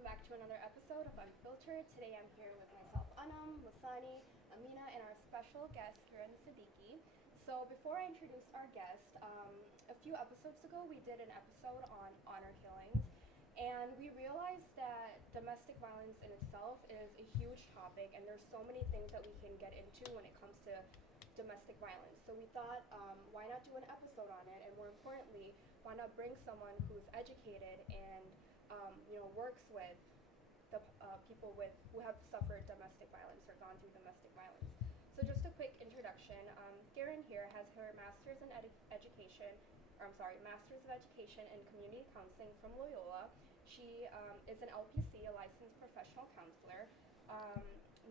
welcome back to another episode of Unfiltered. Today I'm here with myself, Anam, Lasani, Amina, and our special guest, Kiran Siddiqui. So before I introduce our guest, a few episodes ago we did an episode on honor killings, and we realized that domestic violence in itself is a huge topic, and there's so many things that we can get into when it comes to domestic violence. So we thought, why not do an episode on it, and more importantly, why not bring someone who's educated and works with the people who have suffered domestic violence or gone through domestic violence. So just a quick introduction. Kiran here has her master's in master's of education in community counseling from Loyola. She is an LPC, a licensed professional counselor.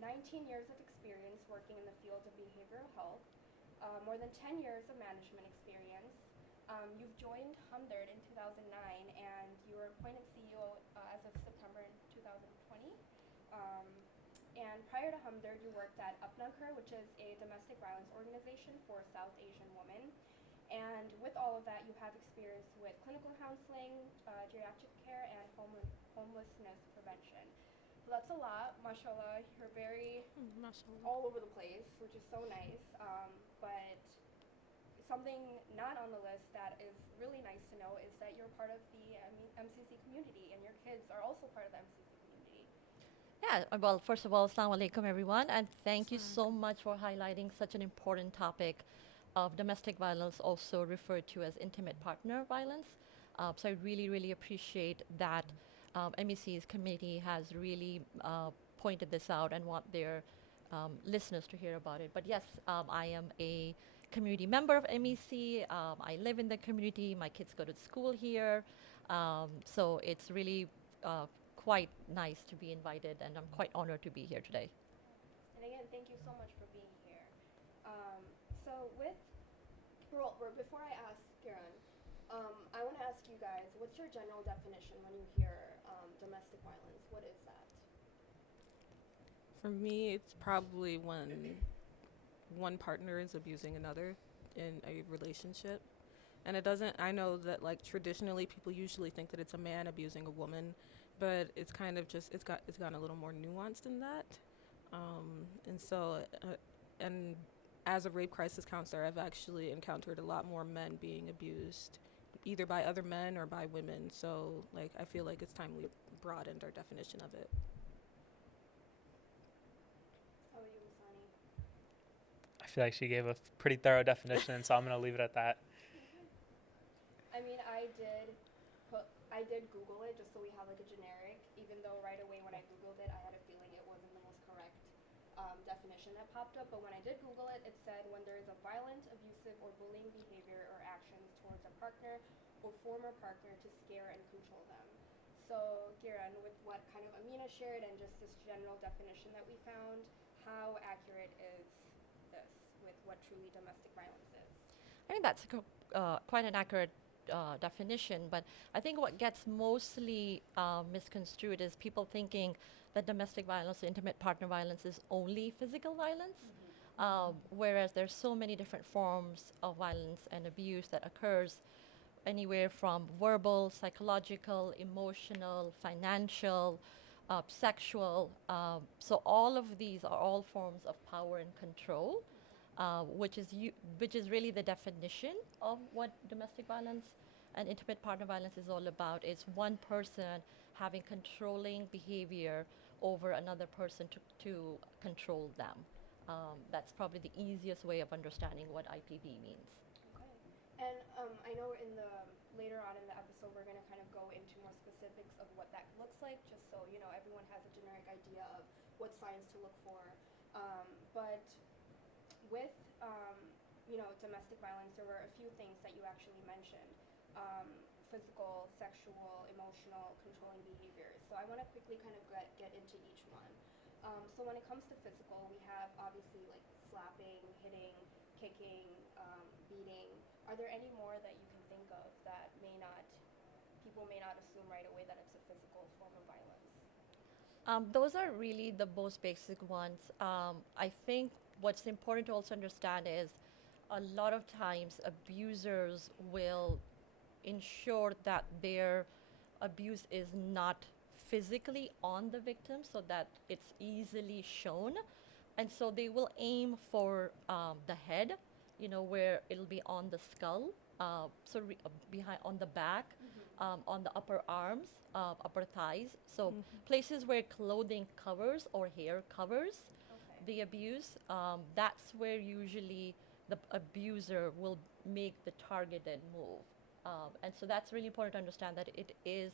19 years of experience working in the field of behavioral health. More than 10 years of management experience. You've joined Hamdard in 2009, and you were appointed CEO as of September in 2020. And prior to Hamdard, you worked at Upnaker, which is a domestic violence organization for South Asian women. And with all of that, you have experience with clinical counseling, geriatric care, and homelessness prevention. So that's a lot. Mashallah, you're very all over the place, which is so nice. But something not on the list that is really nice to know is that you're part of the MCC community, and your kids are also part of the MCC community. Yeah, well, first of all, assalamu alaikum, everyone, and thank you so much for highlighting such an important topic of domestic violence, also referred to as intimate partner violence. So I really, really appreciate that MEC's committee has really pointed this out and want their listeners to hear about it. But yes, I am a community member of MEC. I live in the community. My kids go to school here. So it's really quite nice to be invited, and I'm quite honored to be here today. And again, thank you so much for being here. Before I ask Kiran, I want to ask you guys, what's your general definition when you hear domestic violence? What is that? For me, it's probably when one partner is abusing another in a relationship. And I know that like traditionally people usually think that it's a man abusing a woman, but it's kind of just, it's gotten a little more nuanced than that. And as a rape crisis counselor, I've actually encountered a lot more men being abused, either by other men or by women. So like, I feel like it's time we broadened our definition of it. How about you, Masani? I feel like she gave a pretty thorough definition, so I'm going to leave it at that. I mean, I did Google it just so we have like a generic, even though right away when I Googled it, I had a feeling it wasn't the most correct definition that popped up. But when I did Google it, it said when there is a violent, abusive, or bullying behavior or actions towards a partner or former partner to scare and control them. So, Kiran, with what kind of Amina shared and just this general definition that we found, how accurate is this with what truly domestic violence is? I think that's quite an accurate definition, but I think what gets mostly misconstrued is people thinking that domestic violence, intimate partner violence, is only physical violence, whereas there's so many different forms of violence and abuse that occurs anywhere from verbal, psychological, emotional, financial, sexual. So all of these are all forms of power and control, which is really the definition of what domestic violence and intimate partner violence is all about. It's one person having controlling behavior over another person to control them. That's probably the easiest way of understanding what IPV means. Okay. And I know later on in the episode we're going to kind of go into more specifics of what that looks like, just so everyone has a generic idea of what signs to look for. But with domestic violence, there were a few things that you actually mentioned: physical, sexual, emotional, controlling behaviors. So I want to quickly kind of get into each one. So when it comes to physical, we have obviously like slapping, hitting, kicking, beating. Are there any more that you can think of that people may not assume right away that it's a physical form of violence? Those are really the most basic ones. I think what's important to also understand is a lot of times abusers will ensure that their abuse is not physically on the victim so that it's easily shown. And so they will aim for the head, where it'll be on the skull, behind on the back, on the upper arms, upper thighs. So places where clothing covers or hair covers Okay. the abuse, that's where usually the abuser will make the targeted move. And so that's really important to understand that it is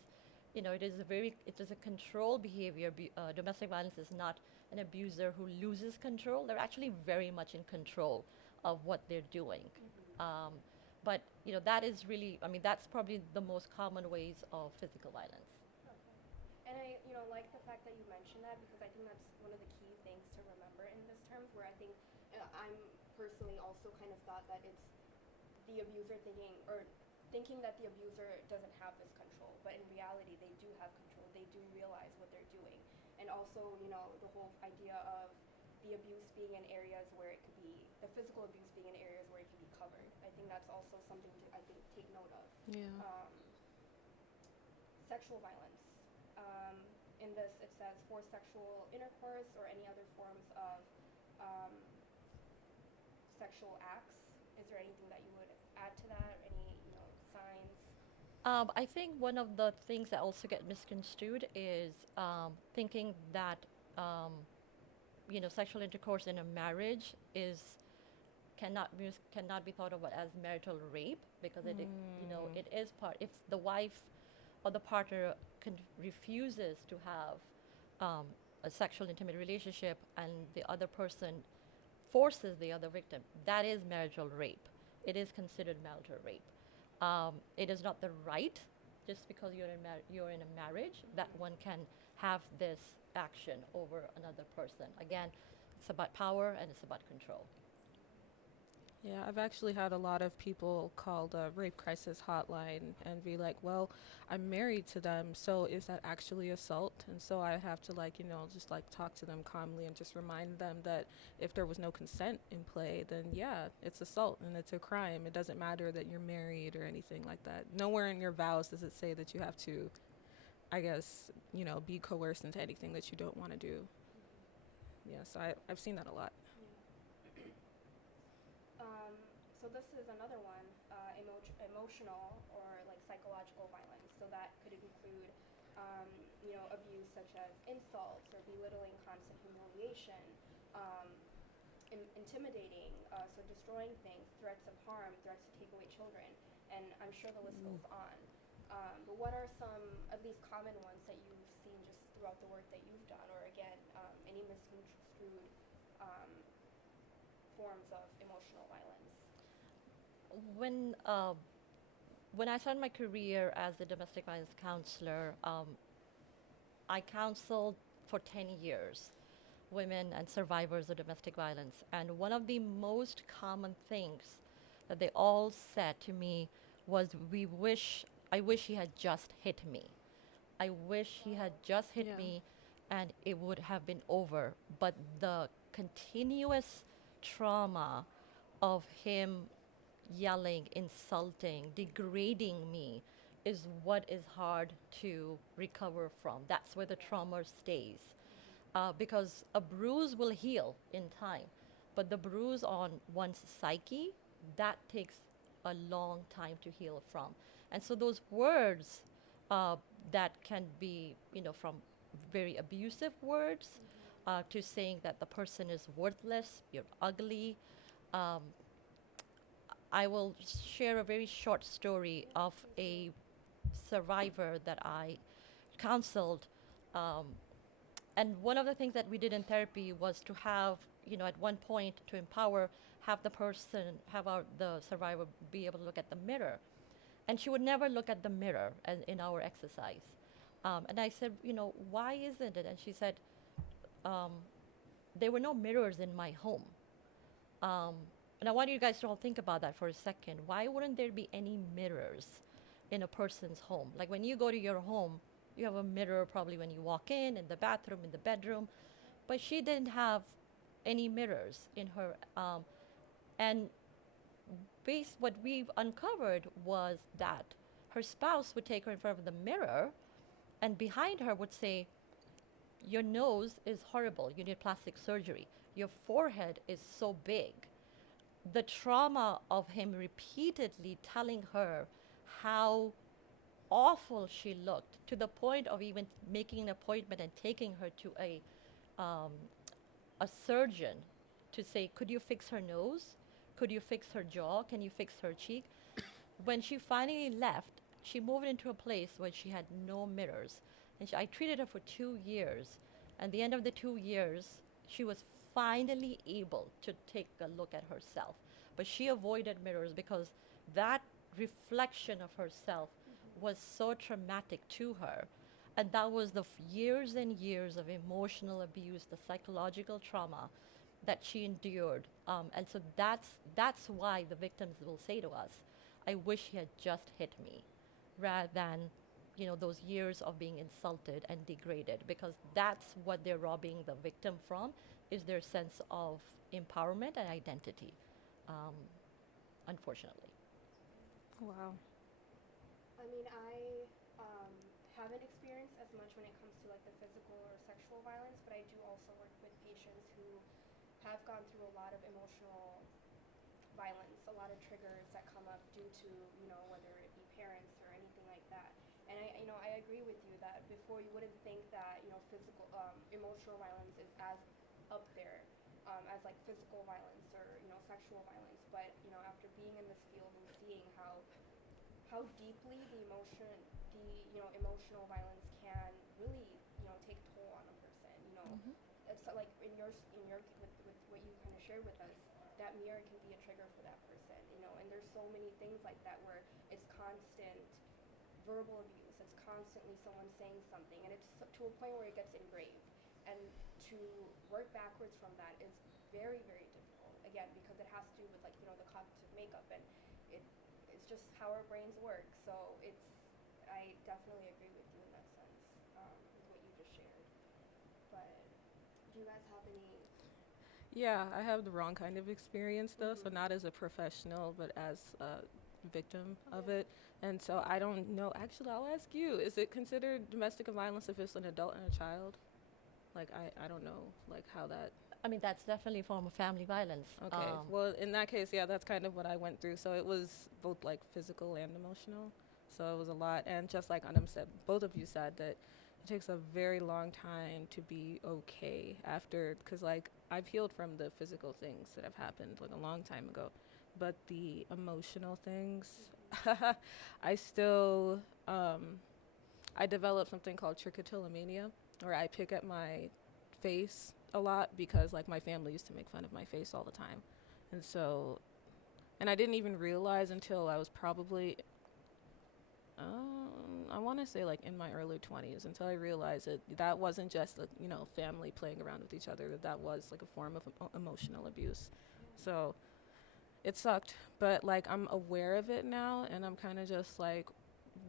a control behavior. Domestic violence is not an abuser who loses control. They're actually very much in control of what they're doing. But that is really, that's probably the most common ways of physical violence. Okay. And I, like the fact that you mentioned that, because I think that's one of the key things to remember in this terms, where I think I'm personally also kind of thought that it's the abuser thinking that the abuser doesn't have this control, but in reality they do have control. They do realize what they're doing. And also, the whole idea of the abuse being in areas where it could be, the physical abuse being in areas where it can be covered. I think that's also something to, take note of. Yeah. Sexual violence. In this, it says for sexual intercourse or any other forms of sexual acts. Is there anything that you would add to that? Any, signs? I think one of the things that also get misconstrued is thinking that sexual intercourse in a marriage cannot be thought of as marital rape, because it is part. If the wife or the partner refuses to have a sexual intimate relationship and the other person forces the other victim, that is marital rape. It is considered marital rape. It is not the right, just because you're in a marriage, that one can have this action over another person. Again, it's about power and it's about control. Yeah, I've actually had a lot of people call the rape crisis hotline and be like, well, I'm married to them, so is that actually assault? And so I have to just talk to them calmly and just remind them that if there was no consent in play, then yeah, it's assault and it's a crime. It doesn't matter that you're married or anything like that. Nowhere in your vows does it say that you have to, be coerced into anything that you don't want to do. Yeah, so I've seen that a lot. So this is another one, emotional or psychological violence. So that could include, abuse such as insults or belittling, constant humiliation, intimidating, so destroying things, threats of harm, threats to take away children, and I'm sure the list goes on. But what are some, at least common ones that you've seen just throughout the work that you've done, or again, any misconstrued forms of emotional violence? When I started my career as a domestic violence counselor, I counseled for 10 years women and survivors of domestic violence. And one of the most common things that they all said to me was, I wish he had just hit me. I wish he had just hit me and it would have been over. But the continuous trauma of him yelling, insulting, degrading me is what is hard to recover from. That's where the trauma stays. Because a bruise will heal in time, but the bruise on one's psyche, that takes a long time to heal from. And so those words that can be, from very abusive words to saying that the person is worthless, you're ugly. I will share a very short story of a survivor that I counseled. And one of the things that we did in therapy was to have, at one point to empower, have the survivor be able to look at the mirror. And she would never look at the mirror in our exercise. And I said, why isn't it? And she said, there were no mirrors in my home. And I want you guys to all think about that for a second. Why wouldn't there be any mirrors in a person's home? Like when you go to your home, you have a mirror probably when you walk in the bathroom, in the bedroom. But she didn't have any mirrors in her. And what we've uncovered was that her spouse would take her in front of the mirror and behind her would say, your nose is horrible, you need plastic surgery. Your forehead is so big. The trauma of him repeatedly telling her how awful she looked, to the point of even making an appointment and taking her to um, a surgeon to say, could you fix her nose? Could you fix her jaw? Can you fix her cheek? When she finally left, she moved into a place where she had no mirrors. And I treated her for 2 years. And the end of the 2 years, she was finally able to take a look at herself. But she avoided mirrors because that reflection of herself was so traumatic to her. And that was the years and years of emotional abuse, the psychological trauma that she endured. And so that's why the victims will say to us, I wish he had just hit me, rather than, those years of being insulted and degraded, because that's what they're robbing the victim from, is their sense of empowerment and identity, unfortunately. Wow. I mean, I haven't experienced as much when it comes to like the physical or sexual violence, but I do also work with patients who have gone through a lot of emotional violence, a lot of triggers that come up due to, whether it be parents or anything like that. And I agree with you that before you wouldn't think that, physical, emotional violence is as up there as like physical violence or, sexual violence. But, after being in this field and seeing how deeply the emotional violence can really, take toll on a person, It's like in your with what you kind of shared with us, that mirror can be a trigger for that person, and there's so many things like that where it's constant verbal abuse, it's constantly someone saying something, and it's to a point where it gets engraved, and to work backwards from that is very, very difficult, again, because it has to do with like, the cognitive makeup, and it's just how our brains work. So I definitely agree with you in that sense, with what you just shared. But do you guys have any? Yeah, I have the wrong kind of experience though, so not as a professional, but as a victim of it. And so I don't know. Actually, I'll ask you: is it considered domestic violence if it's an adult and a child? Like I don't know, like how that. I mean, that's definitely a form of family violence. Okay. Well, in that case, yeah, that's kind of what I went through. So it was both like physical and emotional. So it was a lot. And just like Anam said, both of you said that it takes a very long time to be okay after, because like I've healed from the physical things that have happened like a long time ago, but the emotional things, I still, I developed something called Trichotillomania, where I pick at my face a lot because like my family used to make fun of my face all the time. And so, and I didn't even realize until I was probably, I want to say like in my early 20s, until I realized that wasn't just like, family playing around with each other, that was like a form of emotional abuse. So it sucked, but like I'm aware of it now, and I'm kind of just like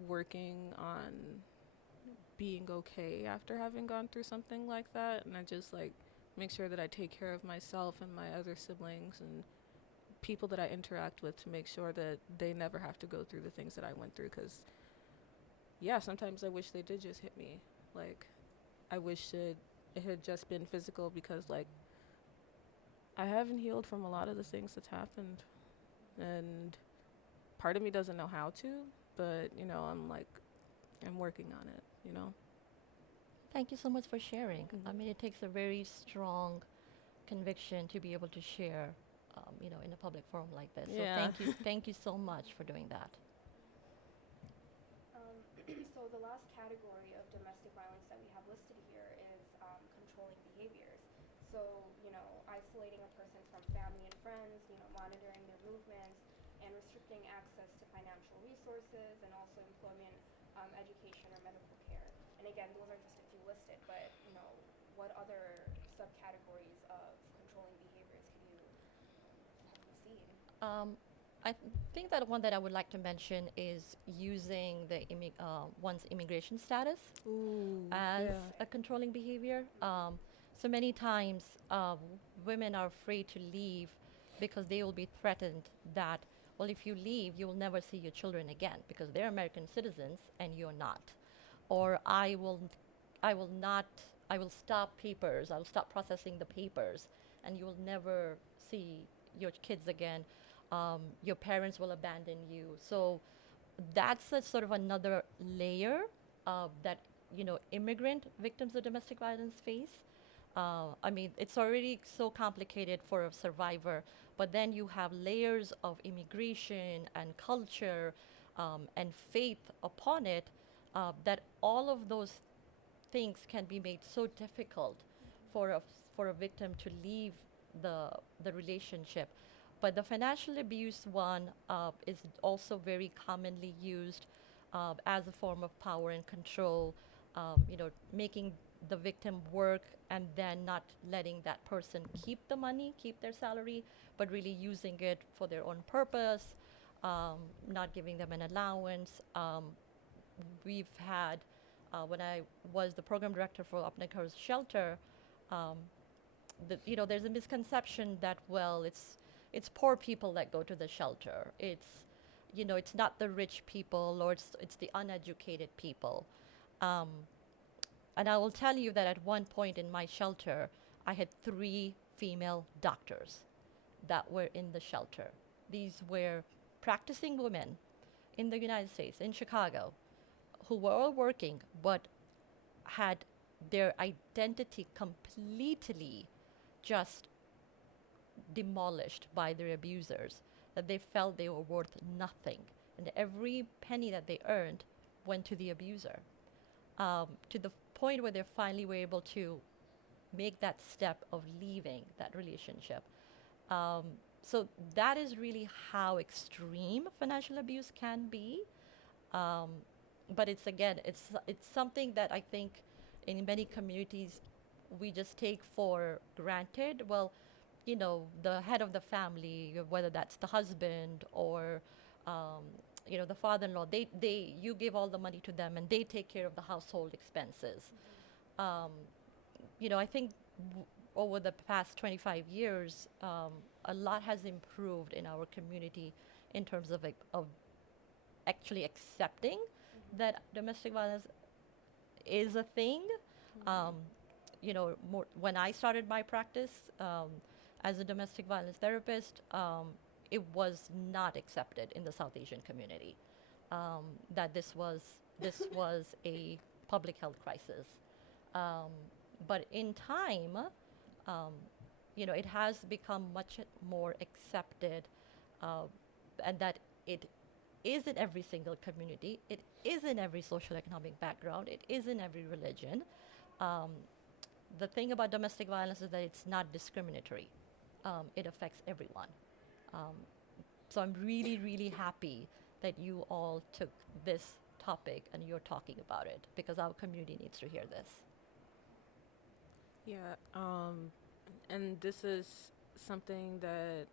working on being okay after having gone through something like that. And I just like make sure that I take care of myself and my other siblings and people that I interact with, to make sure that they never have to go through the things that I went through. Because yeah, sometimes I wish they did just hit me. Like I wish it had just been physical, because like I haven't healed from a lot of the things that's happened, and part of me doesn't know how to, but I'm working on it. Thank you so much for sharing. I mean, it takes a very strong conviction to be able to share, in a public forum like this. So Yeah. thank you so much for doing that. So the last category of domestic violence that we have listed here is controlling behaviors. So, isolating a person from family and friends, monitoring their movements, and restricting access to financial resources, and also employment, education, or medical care. And again, those are just a few listed, but, what other subcategories of controlling behaviors have you seen? I think that one that I would like to mention is using the one's immigration status as a controlling behavior. So many times women are afraid to leave because they will be threatened that, well, if you leave, you will never see your children again because they're American citizens and you're not. or I will stop papers, I'll stop processing the papers, and you will never see your kids again. Your parents will abandon you. So that's a sort of another layer that immigrant victims of domestic violence face. I mean, it's already so complicated for a survivor, but then you have layers of immigration and culture and faith upon it, that all of those things can be made so difficult for a victim to leave the relationship. But the financial abuse one is also very commonly used as a form of power and control, making the victim work and then not letting that person keep the money, keep their salary, but really using it for their own purpose, not giving them an allowance. We've had, when I was the program director for Upnagar's shelter, there's a misconception that, well, it's poor people that go to the shelter. It's not the rich people, or it's the uneducated people. And I will tell you that at one point in my shelter, I had 3 female doctors that were in the shelter. These were practicing women in the United States, in Chicago, who were all working, but had their identity completely just demolished by their abusers, that they felt they were worth nothing. And every penny that they earned went to the abuser, to the point where they finally were able to make that step of leaving that relationship. So that is really how extreme financial abuse can be. But it's something that I think in many communities we just take for granted. Well, the head of the family, whether that's the husband or the father-in-law, you give all the money to them and they take care of the household expenses. I think over the past 25 years, a lot has improved in our community in terms of actually accepting that domestic violence is a thing. When I started my practice as a domestic violence therapist, it was not accepted in the South Asian community that this was a public health crisis. But in time, it has become much more accepted, and that it is in every single community. It is in every social economic background. It is in every religion. The thing about domestic violence is that it's not discriminatory. It affects everyone. So I'm really, really happy that you all took this topic and you're talking about it, because our community needs to hear this. Yeah, and this is something that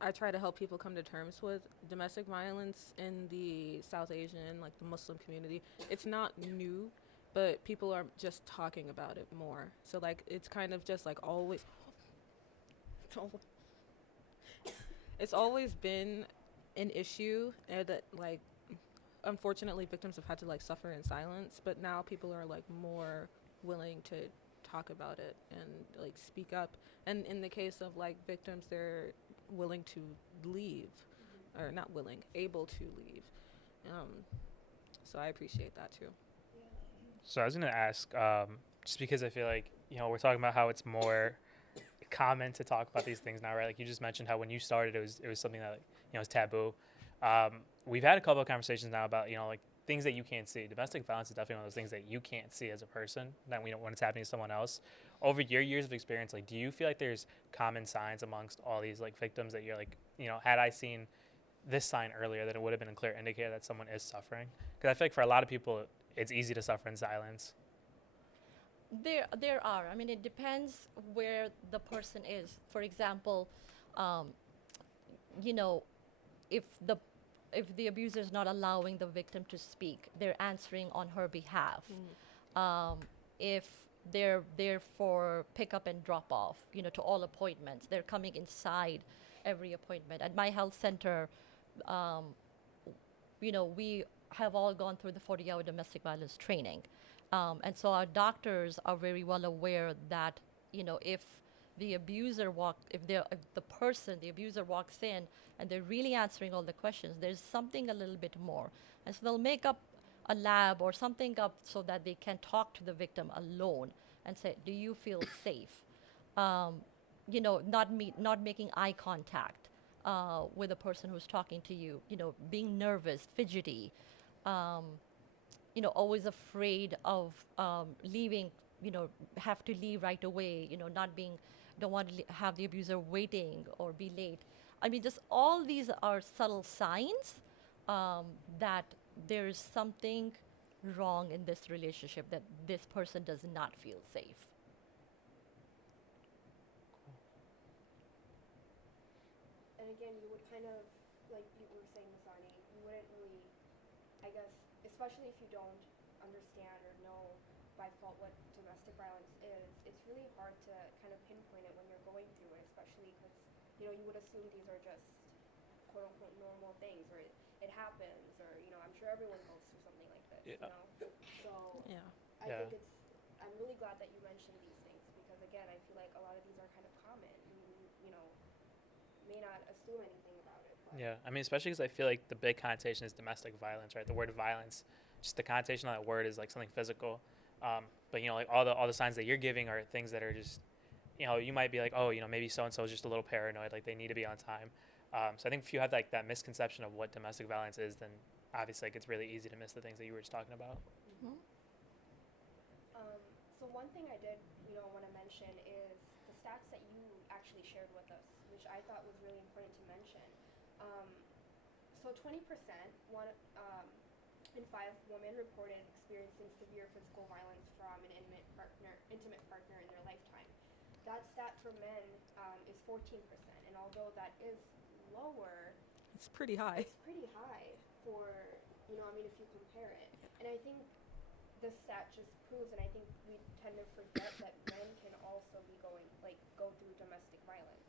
I try to help people come to terms with. Domestic violence in the South Asian, like the Muslim community, it's not new, but people are just talking about it more. So like it's kind of just like always, it's always been an issue, and that like unfortunately victims have had to like suffer in silence, but now people are like more willing to talk about it and like speak up. And in the case of like victims, they're willing to leave, or not willing, able to leave. So I appreciate that too. So I was going to ask, just because I feel like, we're talking about how it's more common to talk about these things now, right? Like you just mentioned how when you started, it was something that, was taboo. We've had a couple of conversations now about, like things that you can't see. Domestic violence is definitely one of those things that you can't see as a person, that we don't want it's happening to someone else. Over your years of experience, like, do you feel like there's common signs amongst all these like victims that you're like, had I seen this sign earlier, that it would have been a clear indicator that someone is suffering? Because I feel like for a lot of people, it's easy to suffer in silence. There are. I mean, it depends where the person is. For example, if the abuser is not allowing the victim to speak, they're answering on her behalf. If they're there for pick up and drop off, to all appointments, they're coming inside every appointment. At my health center, we have all gone through the 40-hour domestic violence training. And so our doctors are very well aware that, if the abuser if the person, the abuser walks in and they're really answering all the questions, there's something a little bit more. And so they'll make up a lab or something up so that they can talk to the victim alone and say, do you feel safe? Not making eye contact with a person who's talking to you, being nervous, fidgety, always afraid of leaving, have to leave right away, don't want to have the abuser waiting or be late. I mean, just all these are subtle signs that there's something wrong in this relationship, that this person does not feel safe. And again, you would kind of, like you were saying, Masani, you wouldn't really, I guess, especially if you don't understand or know by fault what domestic violence is, it's really hard to kind of pinpoint it when you're going through it, especially because, you would assume these are just quote-unquote normal things, or it happens, or, I'm sure everyone goes through something like this, Yeah. So Yeah. I Yeah. think I'm really glad that you mentioned these things, because again, I feel like a lot of these are kind of common. You may not assume anything about it. But Yeah, I mean, especially because I feel like the big connotation is domestic violence, right? The word violence, just the connotation of that word is like something physical. But like all the signs that you're giving are things that are just, you might be like, oh, maybe so and so is just a little paranoid, like they need to be on time. So I think if you have like that misconception of what domestic violence is, then obviously like, it's really easy to miss the things that you were just talking about. Mhm. So one thing I did, want to mention is the stats that you actually shared with us, which I thought was really important to mention. So 20%, in 5 women reported experiencing severe physical violence from an intimate partner in their lifetime. That stat for men is 14%, and although that is lower, It's pretty high. it's pretty high for, if you compare it. And I think this stat just proves, and I think we tend to forget that men can also be go through domestic violence.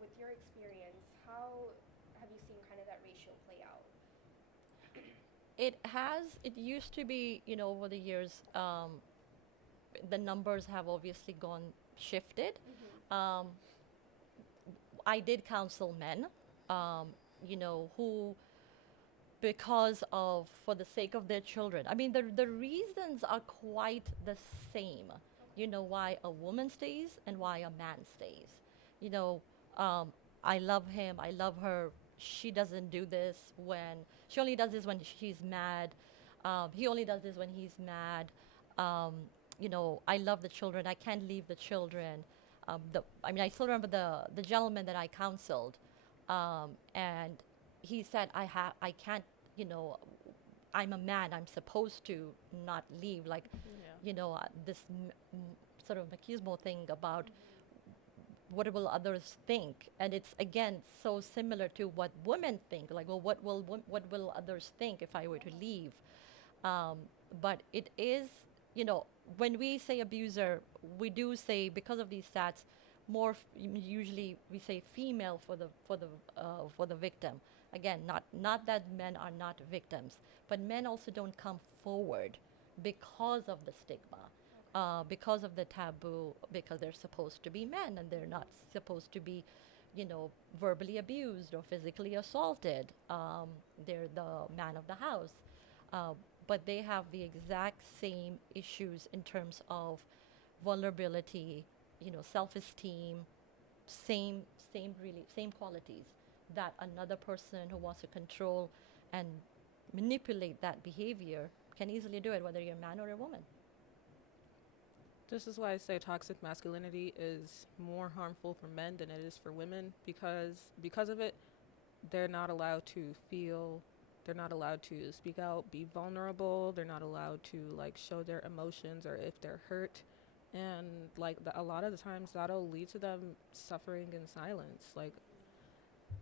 With your experience, how have you seen kind of that ratio play out? It used to be, over the years, the numbers have obviously shifted. Mm-hmm. I did counsel men, who, for the sake of their children. I mean, the reasons are quite the same. Why a woman stays and why a man stays. I love him, I love her. She doesn't do this she only does this when she's mad. He only does this when he's mad. I love the children. I can't leave the children. I still remember the gentleman that I counseled, and he said, I can't, I'm a man. I'm supposed to not leave. Like, this sort of machismo thing about what will others think, and it's again so similar to what women think. Like, well, what will others think if I were to leave? But it is, when we say abuser, we do say, because of these stats, usually we say female for the victim. Again, not that men are not victims, but men also don't come forward because of the stigma, because of the taboo, because they're supposed to be men and they're not supposed to be, verbally abused or physically assaulted. They're the man of the house. But they have the exact same issues in terms of vulnerability, self-esteem, same qualities that another person who wants to control and manipulate that behavior can easily do it, whether you're a man or a woman. This is why I say toxic masculinity is more harmful for men than it is for women, because of it, they're not allowed to feel, they're not allowed to speak out, be vulnerable, they're not allowed to show their emotions or if they're hurt, and a lot of the times that'll lead to them suffering in silence.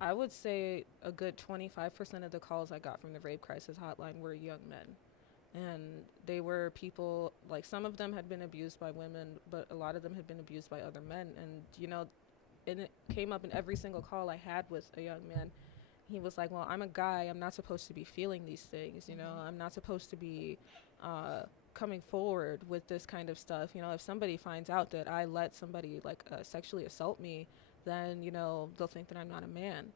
I would say a good 25% of the calls I got from the rape crisis hotline were young men. And they were people, some of them had been abused by women, but a lot of them had been abused by other men. And, and it came up in every single call I had with a young man. he was like, well, I'm a guy. I'm not supposed to be feeling these things. You know, I'm not supposed to be coming forward with this kind of stuff. You know, if somebody finds out that I let somebody like sexually assault me, then, you know, they'll think that I'm not a man.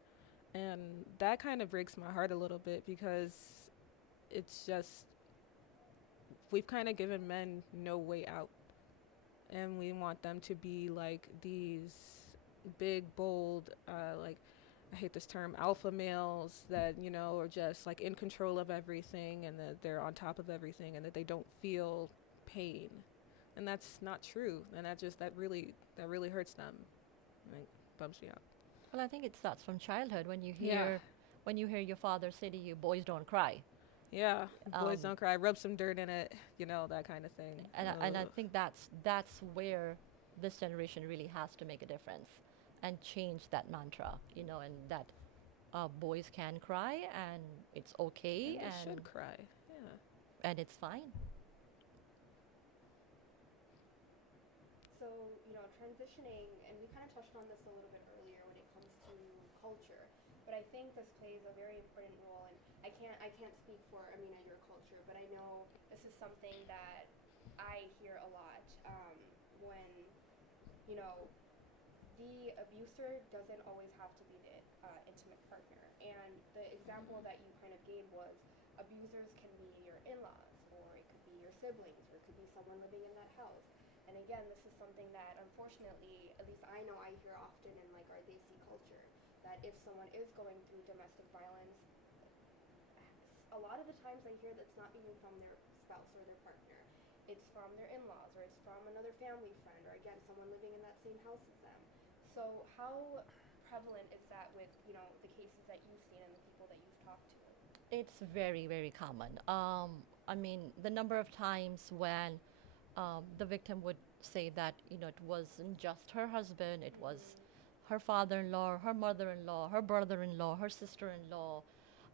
And that kind of breaks my heart a little bit, because it's just, we've kind of given men no way out. And we want them to be like these big, bold, like, I hate this term, alpha males that, you know, are just like in control of everything, and that they're on top of everything, and that they don't feel pain. And that's not true. And that really hurts them. Like, bums me out. Well, I think it starts from childhood when you hear your father say to you, "Boys don't cry." Yeah, boys don't cry. Rub some dirt in it, you know, that kind of thing. And I think that's where this generation really has to make a difference and change that mantra, you know, and that boys can cry and it's okay, and they should cry. Yeah, and it's fine. So, you know, transitioning, and we kind of touched on this a little bit earlier when it comes to culture, but I think this plays a very important role, and I can't speak for, Amina, your culture, but I know this is something that I hear a lot when, you know, the abuser doesn't always have to be the intimate partner. And the example that you kind of gave was abusers can be your in-laws, or it could be your siblings, or it could be someone living in that house. And again, this is something that unfortunately, at least I know I hear often in like our Desi culture, that if someone is going through domestic violence, a lot of the times I hear that's not even from their spouse or their partner. It's from their in-laws, or it's from another family friend, or again, someone living in that same house as them. So how prevalent is that with, you know, the cases that you've seen and the people that you've talked to? It's very, very common. I mean, the number of times when the victim would say that, you know, it wasn't just her husband, it was her father-in-law, her mother-in-law, her brother-in-law, her sister-in-law.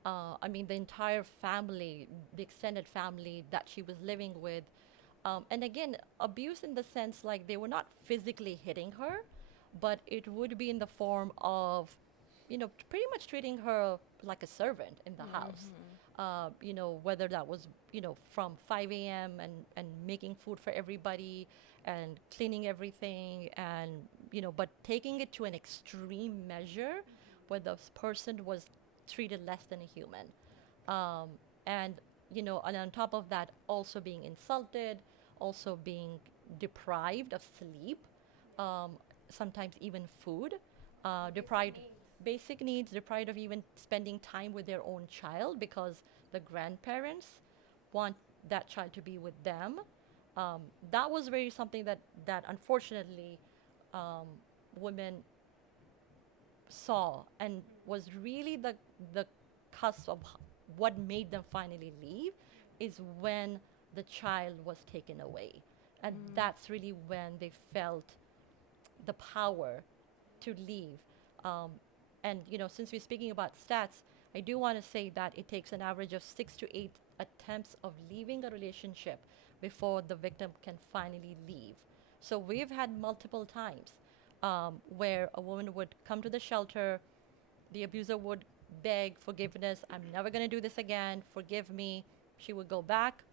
I mean, the entire family, the extended family that she was living with. And again, abuse in the sense like they were not physically hitting her, but it would be in the form of, you know, pretty much treating her like a servant in the house. You know, whether that was, you know, from 5 a.m. and making food for everybody and cleaning everything, and, you know, but taking it to an extreme measure where the person was treated less than a human. And, you know, and on top of that, also being insulted, also being deprived of sleep, sometimes even food, deprived basic needs, deprived of even spending time with their own child because the grandparents want that child to be with them. That was really something that unfortunately women saw, and was really the cusp of what made them finally leave, is when the child was taken away. And that's really when they felt the power to leave. And, you know, since we're speaking about stats, I do want to say that it takes an average of 6 to 8 attempts of leaving a relationship before the victim can finally leave. So we've had multiple times where a woman would come to the shelter, the abuser would beg forgiveness, "I'm never going to do this again, forgive me." She would go back,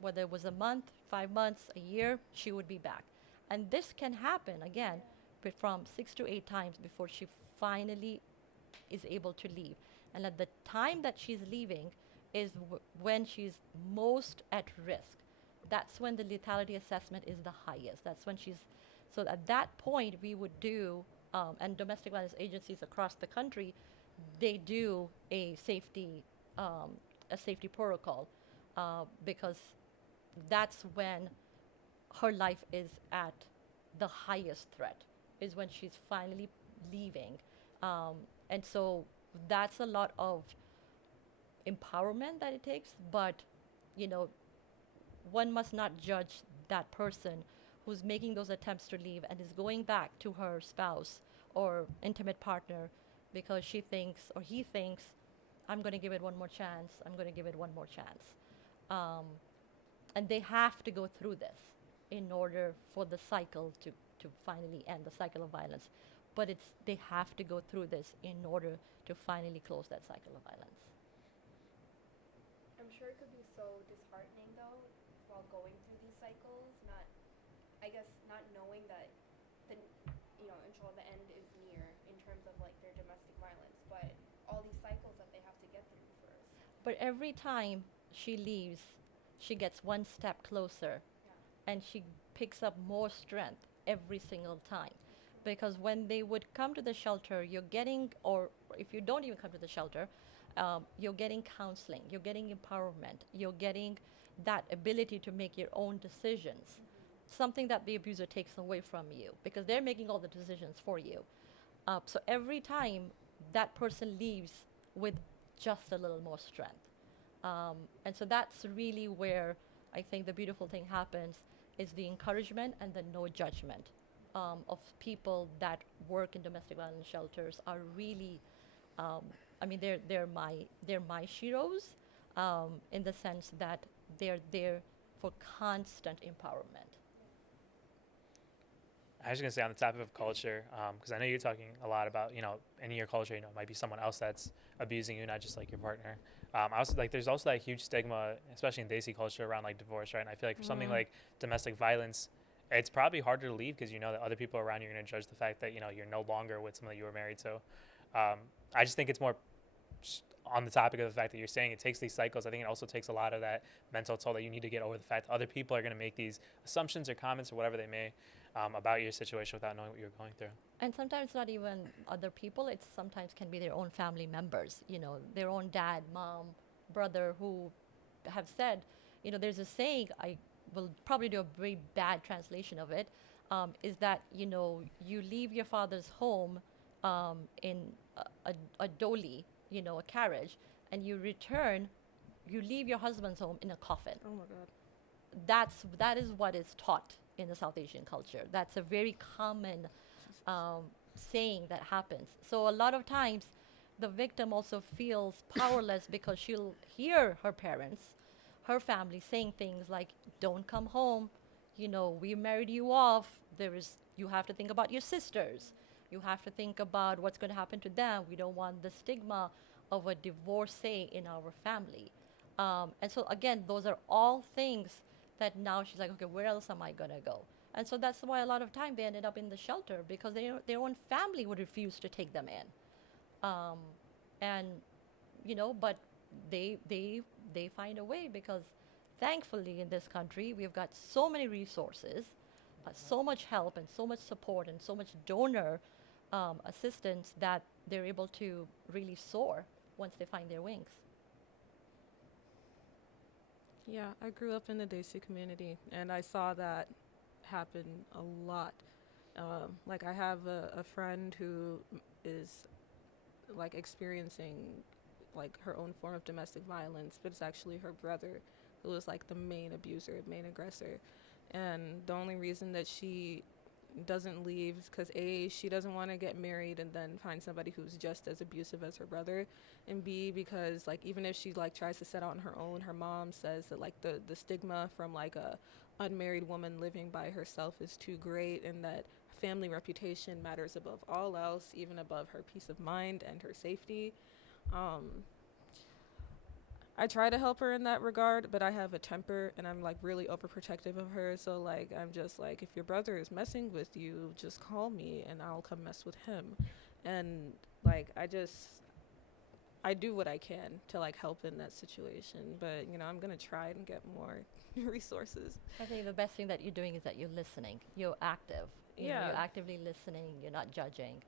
whether it was a month, 5 months, a year, she would be back. And this can happen again, but from 6 to 8 times before she finally is able to leave. And at the time that she's leaving is when she's most at risk. That's when the lethality assessment is the highest. That's when so at that point we would do, and domestic violence agencies across the country, they do a safety protocol, because that's when her life is at the highest threat, is when she's finally leaving. And so that's a lot of empowerment that it takes, but, you know, one must not judge that person who's making those attempts to leave and is going back to her spouse or intimate partner because she thinks, or he thinks, "I'm going to give it one more chance, I'm going to give it one more chance." And they have to go through this in order for the cycle to finally end, the cycle of violence. But they have to go through this in order to finally close that cycle of violence. I'm sure it could be so disheartening though, while going through these cycles, not knowing that inshallah the end is near in terms of like their domestic violence, but all these cycles that they have to get through first. But every time she leaves, she gets one step closer, Yeah. and she picks up more strength every single time. Because when they would come to the shelter, you're getting, or if you don't even come to the shelter, you're getting counseling, you're getting empowerment, you're getting that ability to make your own decisions, something that the abuser takes away from you because they're making all the decisions for you. So every time that person leaves with just a little more strength. And so that's really where I think the beautiful thing happens is the encouragement and the no judgment of people that work in domestic violence shelters are really, they're my heroes in the sense that they're there for constant empowerment. I was just gonna say on the topic of culture, because I know you're talking a lot about, in your culture, it might be someone else that's abusing you, not just like your partner. I also like there's also that huge stigma, especially in Desi culture, around like divorce, right? And I feel like for something like domestic violence, it's probably harder to leave because you know that other people around you are gonna judge the fact that you're no longer with someone that you were married to. I just think it's more on the topic of the fact that you're saying it takes these cycles. I think it also takes a lot of that mental toll that you need to get over the fact that other people are going to make these assumptions or comments or whatever they may about your situation without knowing what you're going through. And sometimes not even other people, it sometimes can be their own family members, their own dad, mom, brother, who have said, there's a saying, I will probably do a very bad translation of it, is that, you leave your father's home in a dolly, a carriage, and you leave your husband's home in a coffin. Oh my God. That is what is taught in the South Asian culture. That's a very common saying that happens. So a lot of times the victim also feels powerless because she'll hear her parents, her family saying things like, don't come home, we married you off, you have to think about your sisters, you have to think about what's going to happen to them, we don't want the stigma of a divorcee in our family. And so again, those are all things that now she's like, okay, where else am I going to go? And so that's why a lot of time they ended up in the shelter because their own family would refuse to take them in. But they find a way because thankfully in this country, we've got so many resources, so much help and so much support and so much donor assistance that they're able to really soar once they find their wings. Yeah, I grew up in the Desi community, and I saw that happen a lot. Like, I have a friend who is, like, experiencing, like, her own form of domestic violence, but it's actually her brother who was, like, the main abuser, main aggressor. And the only reason that she doesn't leave is because A, she doesn't want to get married and then find somebody who's just as abusive as her brother, and B, because like even if she like tries to set out on her own, her mom says that like the stigma from like a unmarried woman living by herself is too great, and that family reputation matters above all else, even above her peace of mind and her safety. I try to help her in that regard, but I have a temper and I'm like really overprotective of her. So like I'm just like, if your brother is messing with you, just call me and I'll come mess with him. And like I do what I can to like help in that situation, but I'm gonna try and get more resources. I think the best thing that you're doing is that you're listening. You're active. You're actively listening. You're not judging.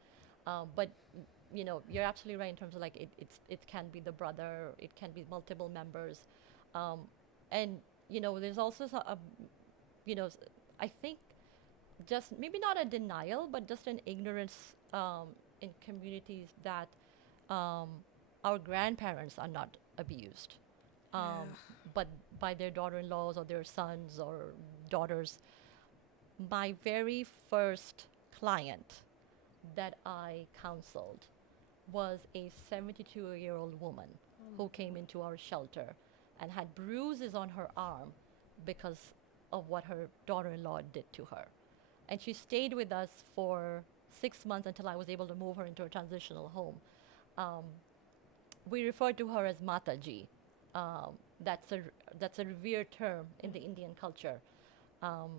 But you're absolutely right in terms of like it can be the brother, it can be multiple members, and there's also I think just maybe not a denial, but just an ignorance in communities that our grandparents are not abused, but by their daughter-in-laws or their sons or daughters. My very first client that I counseled was a 72-year-old woman who came into our shelter and had bruises on her arm because of what her daughter-in-law did to her. And she stayed with us for 6 months until I was able to move her into a transitional home. Um, we refer to her as Mataji. Um, that's a revered term in the Indian culture, um,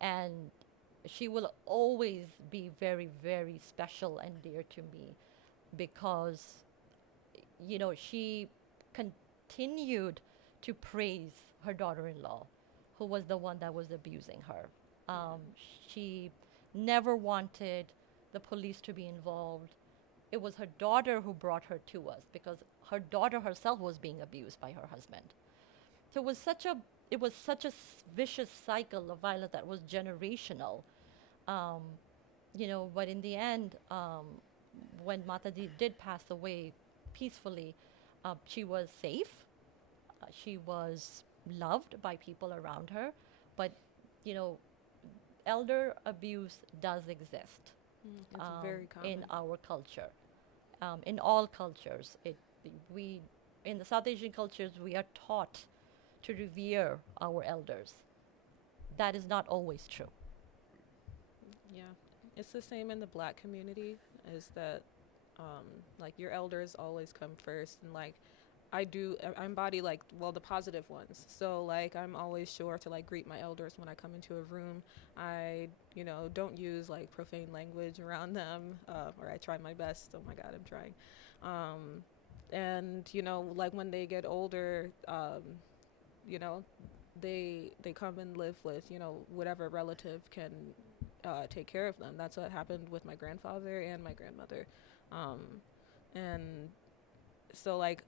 and she will always be very, very special and dear to me because, she continued to praise her daughter-in-law, who was the one that was abusing her. Um, she never wanted the police to be involved. It was her daughter who brought her to us because her daughter herself was being abused by her husband. So it was such a vicious cycle of violence that was generational. Um, but in the end, when Mataji did pass away peacefully, she was safe. She was loved by people around her, but you know, elder abuse does exist It's very common. in our culture. In all cultures, we in the South Asian cultures we are taught to revere our elders. That is not always true. Yeah, it's the same in the Black community. Is that like your elders always come first, and like I embody like the positive ones. So like I'm always sure to like greet my elders when I come into a room. I don't use like profane language around them, or I try my best. Oh my God, I'm trying. And like when they get older, they come and live with whatever relative can take care of them. That's what happened with my grandfather and my grandmother. And so like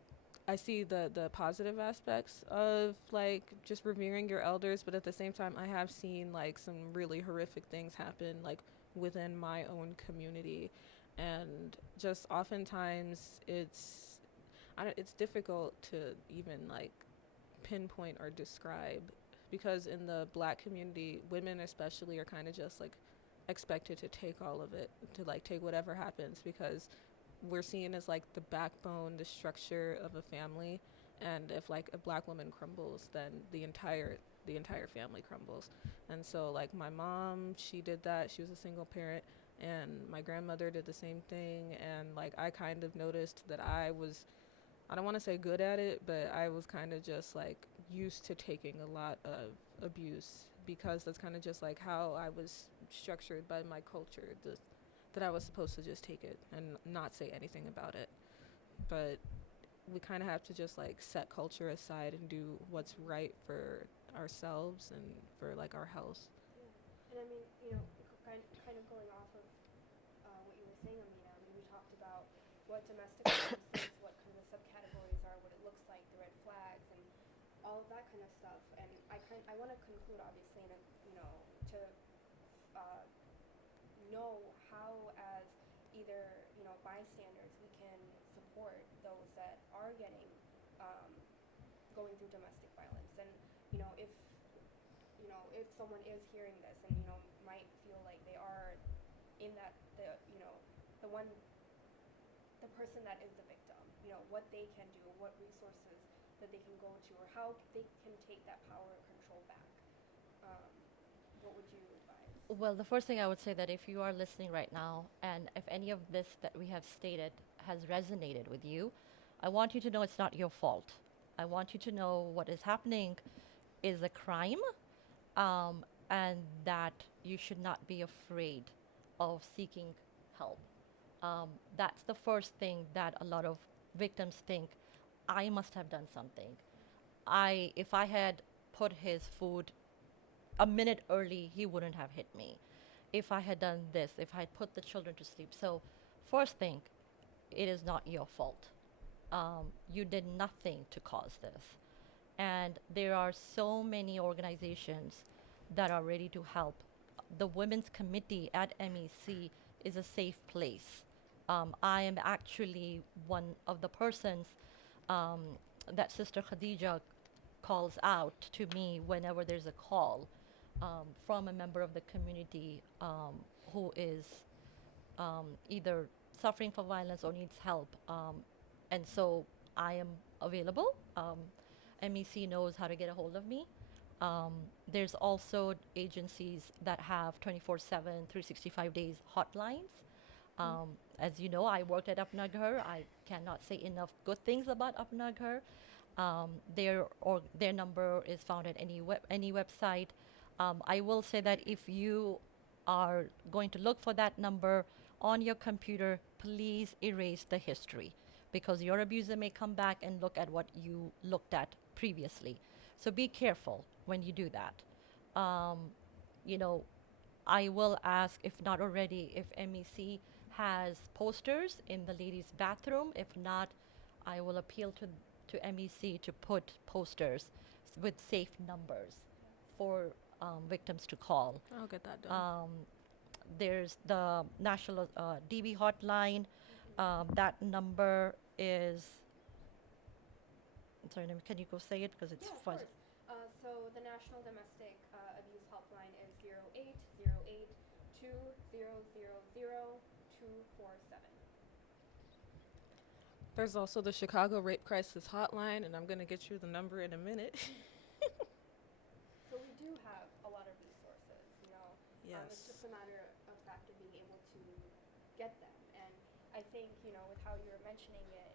I see the positive aspects of like just revering your elders, but at the same time I have seen like some really horrific things happen like within my own community, and just oftentimes it's difficult to even like pinpoint or describe, because in the Black community, women especially are kind of just like expected to take all of it, to like take whatever happens, because we're seen as like the backbone, the structure of a family, and if like a Black woman crumbles, then the entire family crumbles. And so like my mom, she did that. She was a single parent, and my grandmother did the same thing. And like I kind of noticed that I don't want to say good at it, but I was kind of just like used to taking a lot of abuse, because that's kind of just like how I was structured by my culture, that I was supposed to just take it and not say anything about it. But we kind of have to just like set culture aside and do what's right for ourselves and for like our health. Yeah. And I mean, kind of going off of what you were saying, Amina, I mean, we talked about what domestic violence is, what kind of subcategories are, what it looks like, the red flags, and all of that kind of stuff. And I want to conclude, obviously, to know how, as either bystanders, we can support those that are going through domestic violence. And if if someone is hearing this and might feel like they are in that the person that is the victim, what they can do, what resources that they can go to, or how they can take that power and control back. What would you advise? Well, the first thing I would say that if you are listening right now, and if any of this that we have stated has resonated with you, I want you to know it's not your fault. I want you to know what is happening is a crime, and that you should not be afraid of seeking help. That's the first thing that a lot of victims think. I must have done something. If I had put his food a minute early, he wouldn't have hit me. If I had done this, if I had put the children to sleep. So, first thing, it is not your fault. You did nothing to cause this. And there are so many organizations that are ready to help. The Women's Committee at MEC is a safe place. I am actually one of the persons that Sister Khadija calls out to me whenever there's a call from a member of the community who is either suffering from violence or needs help. And so I am available. MEC knows how to get a hold of me. There's also agencies that have 24/7, 365 days hotlines. As you know, I worked at Upnagar. I cannot say enough good things about Upnagar. Their number is found at any website. I will say that if you are going to look for that number on your computer, please erase the history, because your abuser may come back and look at what you looked at previously. So be careful when you do that. Um, you know, I will ask, if not already, if MEC has posters in the ladies' bathroom. If not, I will appeal to MEC to put posters with safe numbers for victims to call. I'll get that done. There's the national Db Hotline. That number is. I'm sorry, can you go say it, because it's Yeah, of fuzzy. course. So the National Domestic Abuse Helpline is 0808 2000 247. There's also the Chicago Rape Crisis Hotline, and I'm going to get you the number in a minute. So we do have a lot of resources, you know. It's Yes. just a matter of fact of being able to get them. And I think, you know, with how you were mentioning it,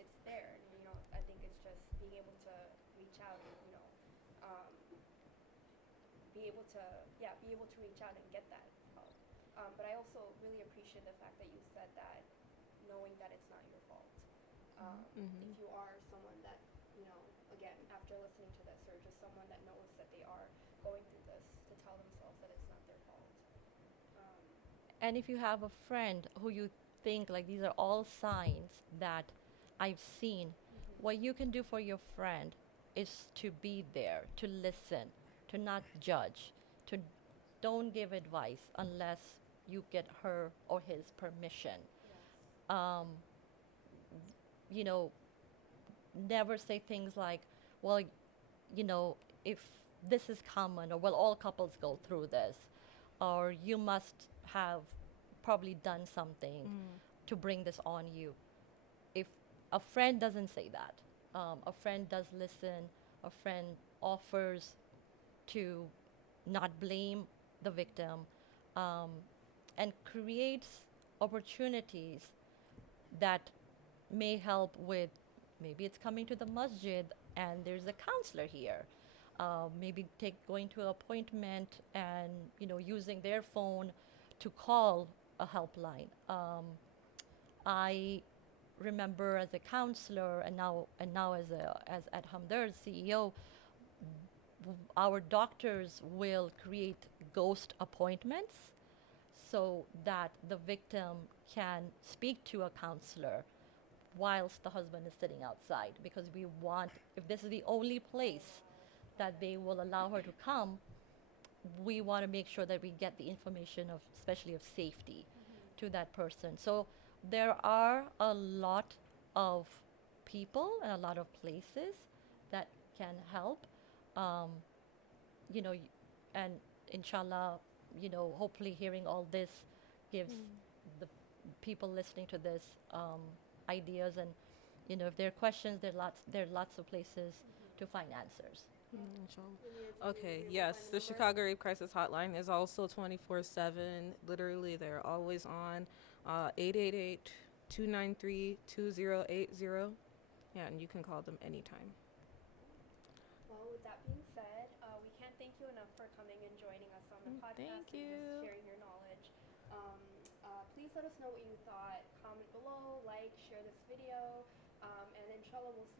it's there. And, you know, I think it's just being able to reach out and, you know, be able to reach out and get that help. But I also really appreciate the fact that you said that, knowing that it's not your fault. If you are someone that, you know, again, after listening to this, or just someone that knows that they are going through this, to tell themselves that it's not their fault. And if you have a friend who you think, like, these are all signs that I've seen, what you can do for your friend is to be there, to listen, to not judge, to don't give advice unless you get her or his permission. Yes. You know, never say things like, well, you know, if this is common, or well, all couples go through this, or you must have probably done something to bring this on you. If a friend doesn't say that, a friend does listen, a friend offers to not blame the victim, and creates opportunities that may help with, maybe it's coming to the masjid and there's a counselor here. Maybe going to an appointment and, you know, using their phone to call a helpline. I remember as a counselor, and now as at Hamdard CEO, our doctors will create ghost appointments so that the victim can speak to a counselor whilst the husband is sitting outside, because we want, if this is the only place that they will allow her to come, we want to make sure that we get the information of, especially of safety, to that person. So there are a lot of people and a lot of places that can help. You know, and inshallah, you know, hopefully hearing all this gives the people listening to this ideas, and, you know, if there are questions, there are lots of places to find answers. Okay, yes, the Chicago Rape Crisis Hotline is also 24/7. Literally, they're always on. 888-293-2080. Yeah, and you can call them anytime. Well, with that being said, we can't thank you enough for coming and joining us on the podcast Thank and you. just sharing your knowledge. Please let us know what you thought. Comment below, like, share this video, and inshallah we'll see